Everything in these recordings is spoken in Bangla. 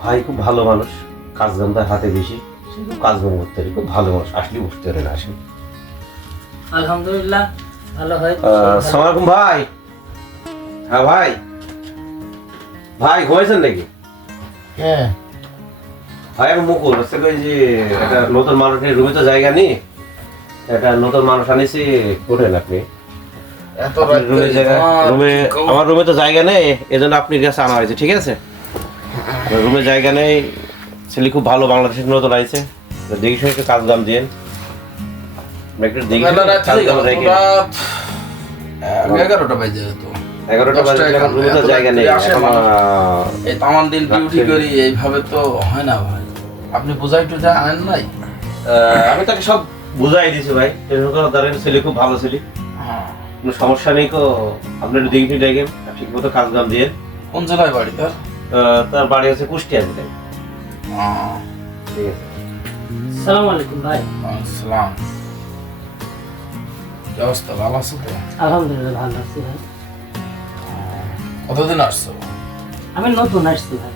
ভাই খুব ভালো মানুষ কাজ ধন্দার হাতে বেশি সে খুব কাজ কাম করতে পারে খুব ভালো মানুষ আসলে বুঝতে পারে না আসেন আলহামদুলিল্লাহ ভালো হয় সালাম আলাইকুম ভাই। হ্যাঁ ভাই। ভাই ঘুমাইছেন নাকি? হ্যাঁ। ভাই আমি মুকুল হচ্ছে যে একটা নতুন মানুষ নিয়ে রুমে তো জায়গা নেই একটা নতুন মানুষ আনিছি করেন আপনি। রুমে জায়গা রুমে আমার রুমে তো জায়গা নেই এজন্য আপনি কাছে আনা হয়েছে ঠিক আছে? রুমে জায়গা নেই। ছেলে খুব ভালো বাংলাদেশের নতুন আইছে দেখি শুনে একটু কাজ দাম দিয়েন। একটু দেখি শুনে কাজ কাম রেখে এগারোটা বাজে তো। এগারোটা বাজে এখন রুমে তো জায়গা নেই। এগারোটা আসে এখন মানুষ। আহ, এই তামান দিন ডিউটি করি এইভাবে তো হয় না ভাই। আপনি বোঝাই টুজা আনেন নাই? আহ, আমি তাকে সব বুঝাই দিছি ভাই। টেনশন করার দরকার ছেলে খুব ভালো ছেলে। হ্যাঁ। কোনো সমস্যা নেই তো আপনি একটু দেখি দেখেন ঠিক মতো কাজ দাম দিয়ে কোন জেলায় বাড়ি তার? তার বাড়ি হচ্ছে কুষ্টিয়া জেলায় ঠিক আছে। সালাম আলাইকুম ভাই। আসসালাম কি অবস্থা? ভালো আছো তো? আলহামদুলিল্লাহ ভালো আছি ভাই। কতদিন আসছো? আমি নতুন আসছি ভাই।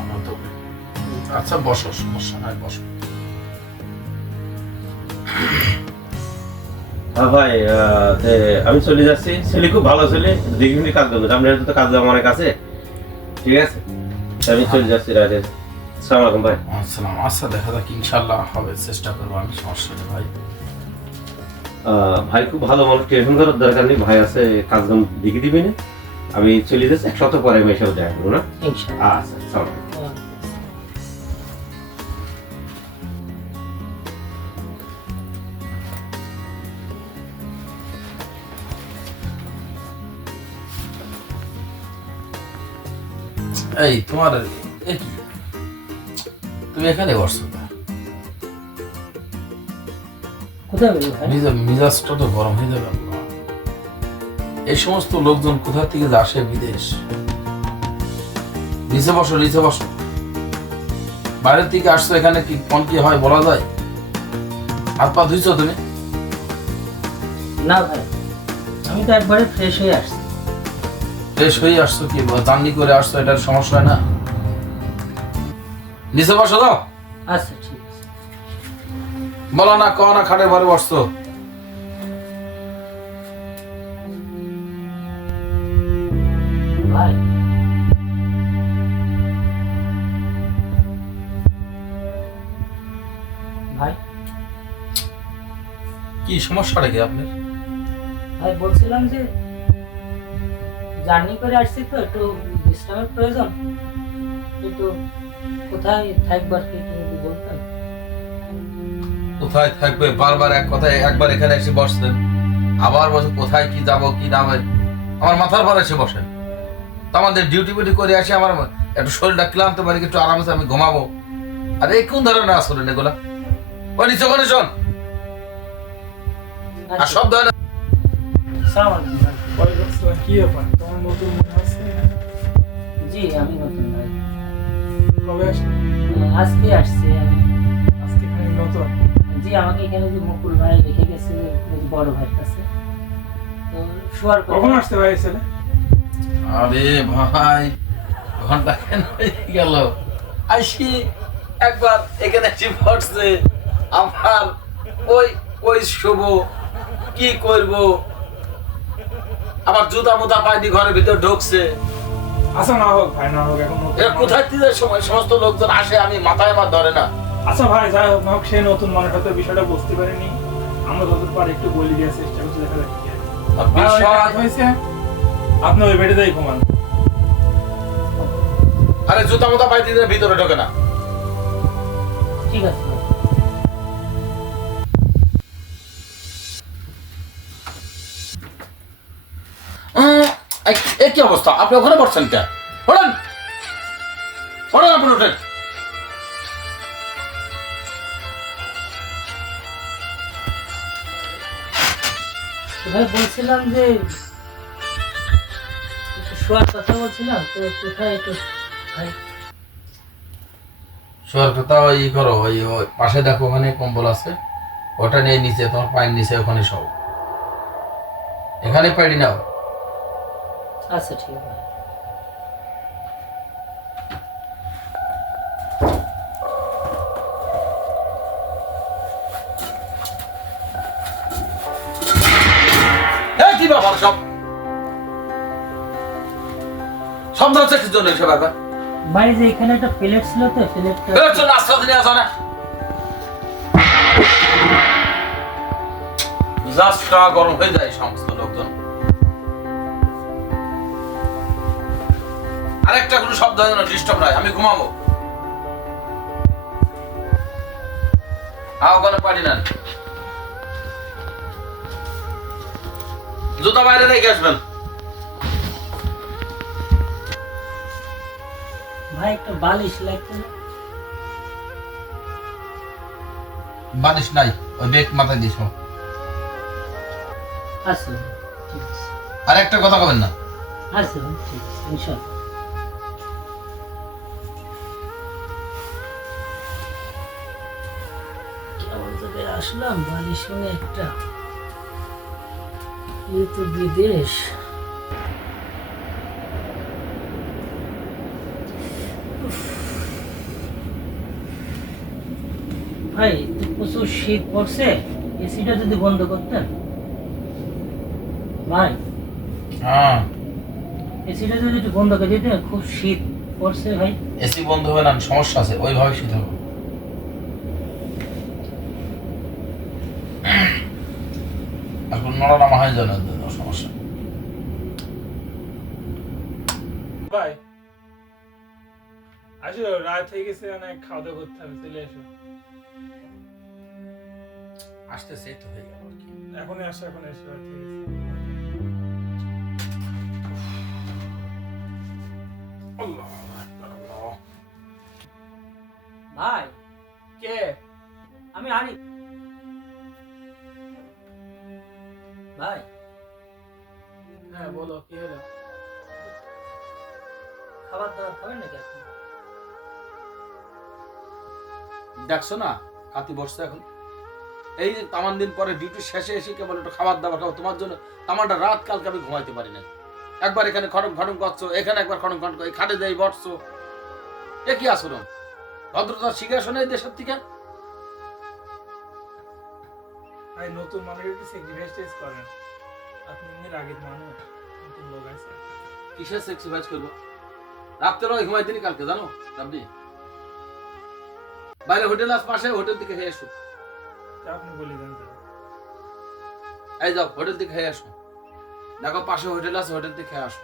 আমরা আচ্ছা বসো সমস্যা নাই বসো। ভাই আহ, আমি চলে যাচ্ছি। ছেলে খুব ভালো ছেলে দেখি কাজ করবে। আপনার তো কাজ দাম অনেক আছে। ঠিক আছে? আমি চলে যাচ্ছি রাজে সালাম আলাইকুম ভাই। আসসালাম। আচ্ছা দেখা যাক ইনশাল্লাহ হবে। চেষ্টা করব আমি সমস্যা নেই ভাই। আহ, ভাই খুব ভালো মানুষ। টেনশন করার দরকার নেই। ভাই আছে কাজ দাম দেখে দিবি না। আমি চলে যাচ্ছি এক সপ্তাহ পরে আমি এসব দেখা করব না? আচ্ছা সালাম এই তোমার এ কি? তুমি এখানে বসছো কোথায় মিজাজটা তো গরম হয়ে যাবে এই সমস্ত লোকজন কোথা থেকে আসে বিদেশ? নিচে বসো নিচে বসো। বাইরের থেকে আসছো এখানে কি কোন কি হয় বলা যায়? হাত পা ধুইছো তুমি? না ভাই আমি তো একবারে ফ্রেশ হয়ে আসছি। ফ্রেশ হয়ে আসছো কি? জার্নি করে আসছো এটার সমস্যা হয় না? নিচে বসো দাও আচ্ছা ঠিক আছে। বলো না কও না খাটে ঘরে বসছো। ভাই। ভাই। কি সমস্যাটা কি আপনার? ভাই বলছিলাম যে জার্নি করে আসছি তো একটু বিশ্রামের প্রয়োজন। একটু কোথায় থাকবার কি যদি বলতেন। কোথায় থাকবে? বারবার এক কথায় একবার এখানে এসে বসতেন আবার বসে কোথায় কি যাব কি না হবে আমার মাথার পর এসে বসেন তো আমাদের ডিউটি বিউটি করে আসি আমার একটু শরীরটা ক্লান্ত পারি একটু আরামসে আমি ঘুমাবো। আর এই কোন ধরনের আসলে এগুলা? ওই নিচে ওখানে শোন আর সব ধরনের সালাম আলাইকুম ভাই। ওয়ালাইকুম আসসালাম। কি ব্যাপার তোমার নতুন মনে আছে? জি আমি নতুন ভাই। কবে আসলে আজকে আসছি আমি। আজকে এখানে নতুন? জি আমাকে এখানে যে মুকুল ভাই রেখে গেছে বড় ভাইয়ের কাছে। তো শোয়ার কখন আসতে পারে ছেলে? আরে ভাই ঘণ্টা কেন হয়ে গেল। আসি একবার এখানে এসে পড়ছে আমার ওই ওই শুভ কি করব? আবার জুতা মুতা পায়নি ঘরের ভিতর ঢুকছে। আচ্ছা না হোক ভাই না হোক এখন এরা কোথায় সময় সমস্ত লোকজন আসে আমি মাথায় আমার ধরে না। আচ্ছা ভাই যাই হোক হোক সে নতুন মানুষ হয়তো বিষয়টা বুঝতে পারেনি। আমরা যতদূর পারি একটু বলে দেওয়ার চেষ্টা করছি দেখা যাক কি হয়। হয়েছে আপনি ওই বেডে যাই ঘুমান। আরে জুতা মুতা পাইতে ভিতরে ঢোকে না। ঠিক আছে। এই কি অবস্থা? আপনি ওখানে পড়ছেন কে? পড়েন পড়েন আপনি ওঠেন ভাই বলছিলাম যে শোয়ার কথা বলছিলাম তো কোথায় একটু ভাই? শোয়ার কথা ওই করো ওই ওই পাশে দেখো ওখানে কম্বল আছে। ওটা নিয়ে নিচে তোমার পায়ের নিচে ওখানে সব এখানে পাইনি নাও আচ্ছা ঠিক আছে। কি যে এখানে একটা প্লেট ছিল তো প্লেটটা প্লেট ছিল আস্তে আস্তে গরম হয়ে যায় সমস্ত লোকজন। আরেকটা কোনো শব্দ যেন ডিস্টার্ব নয় আমি ঘুমাবো। হ্যাঁ ওখানে পারি না জুতা বাইরে রেখে আসবেন। ভাই একটা বালিশ লাগতো না? বালিশ নাই ওই বেগ মাথায় দিস ঠিক আর একটা কথা কবেন না। ভাই ঠিক আছে ইনশাল্লাহ আসলাম বাড়ি শুনে একটা। এ তো বিদেশ। ভাই প্রচুর শীত পড়ছে এসিটা যদি বন্ধ করতেন। ভাই। হ্যাঁ। এসিটা যদি একটু বন্ধ করে দিতেন খুব শীত পড়ছে ভাই। এসি বন্ধ হবে না সমস্যা আছে ওইভাবে শুতে হবে। এখন নড়ানামা হয়ে না সমস্যা। ভাই আসো রাত হয়ে গেছে অনেক খাওয়া দাওয়া করতে হবে চলে এসো আসতেছে তো হয়ে গেল এখনই আসো এখন এসো রাত হয়ে গেছে। আল্লাহ আকবার, আল্লাহ। ভাই কে? আমি আনি ভাই। হ্যাঁ বলো কি হলো? খাবার দাবার খাবেন নাকি আপনি? দেখছ না কাতি বসছে এখন। এই যে তামান দিন পরে ডিউটি শেষে এসে কেবল একটু খাবার দাবার খাব? তোমার জন্য তামানটা রাত কালকে আমি ঘুমাইতে পারি না একবার এখানে খড়ম খড়ম করছ এখানে একবার খড়ম খড়ম এই খাটে যাই বসছো। এ কি আসরম ভদ্রতা শিখে শোনে এই দেশের থেকে? আরে নতুন মানুষ একটু স্যাক্রিফাইস করেন। আপনি এমনি রাগের মানুষ নতুন লোক আছে। কিসের সেক্সিফাইজ করব? রাত্রে নয় ঘুমাইতে নি কালকে জানো? আপনি বাইরে হোটেল আস পাশে হোটেল থেকে খেয়ে তা আপনি বলে দেন এই যাও হোটেল থেকে খেয়ে আসো। দেখো পাশে হোটেল আছে হোটেল থেকে খেয়ে আসো।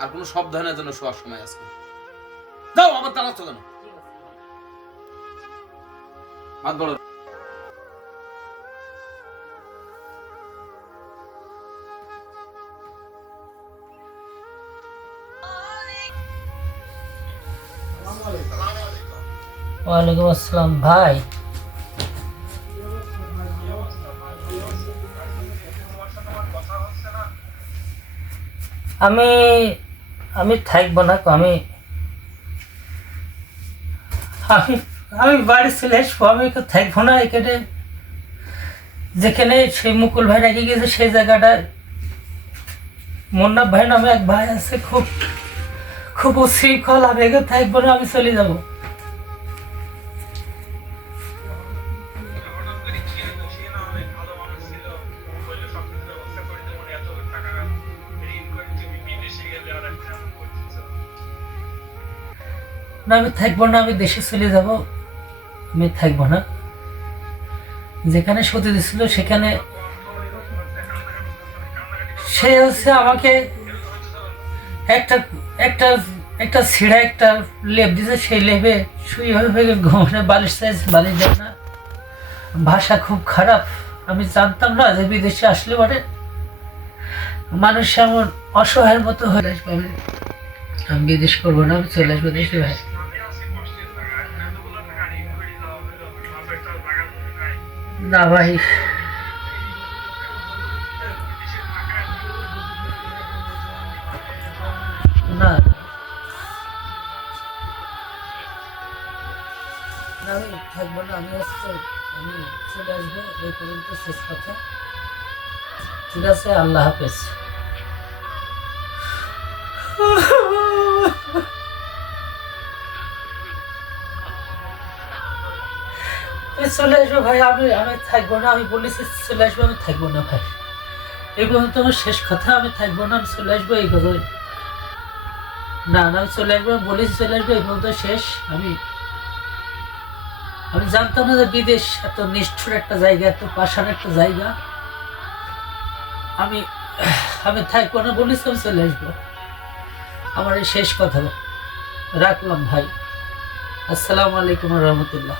আর কোনো হয় না যেন শোয়ার সময় আজকে যাও আবার তাড়াচ্ছ কেন? হাত বড় ওয়ালাইকুম আসসালাম। ভাই। আমি আমি থাকব না আমি আমি আমি বাড়ি চলে আসব, আমি থাকব না এখানে। যেখানে সেই মুকুল ভাই রেখে গেছে, সেই জায়গাটায়। মুন্না ভাই নামে এক ভাই আছে, খুব খুব উশৃঙ্খল এখানে থাকব না, আমি চলে যাব। না, আমি থাকব না, আমি দেশে চলে যাব। আমি থাকব না। যেখানে সতী দিছিল, সেখানে সে হচ্ছে আমাকে একটা একটা একটা ছিঁড়া, একটা লেপ দিছে। সেই লেপে শুয়ে হয়ে বালিশ সাইজ বালিশ দেয় না। ভাষা খুব খারাপ। আমি জানতাম না যে বিদেশে আসলে পরে মানুষ এমন অসহায়ের মতো হয়ে আসবে। আমি বিদেশ করব না, আমি চলে আসব দেশে ভাই। না ভাই। না। আমি থাকব না, আমি আসতে আমি চলে আসব, এই পর্যন্ত শেষ কথা। ঠিক আছে, আল্লাহ হাফেজ। চলে আসবে ভাই, আমি আমি থাকব না, আমি বলেছি চলে আসব, আমি থাকব না ভাই। এই পর্যন্ত আমার শেষ কথা, আমি থাকব না, আমি চলে আসব এই কথা না না, আমি চলে আসব, আমি বলেছি চলে আসব, এই পর্যন্ত শেষ। আমি আমি জানতাম না যে বিদেশ এত নিষ্ঠুর একটা জায়গা, এত পাশার একটা জায়গা। আমি আমি থাকব না বলেছি আমি চলে আসব। আমার এই শেষ কথা। রাখলাম ভাই। আসসালামু আলাইকুম রহমতুল্লাহ।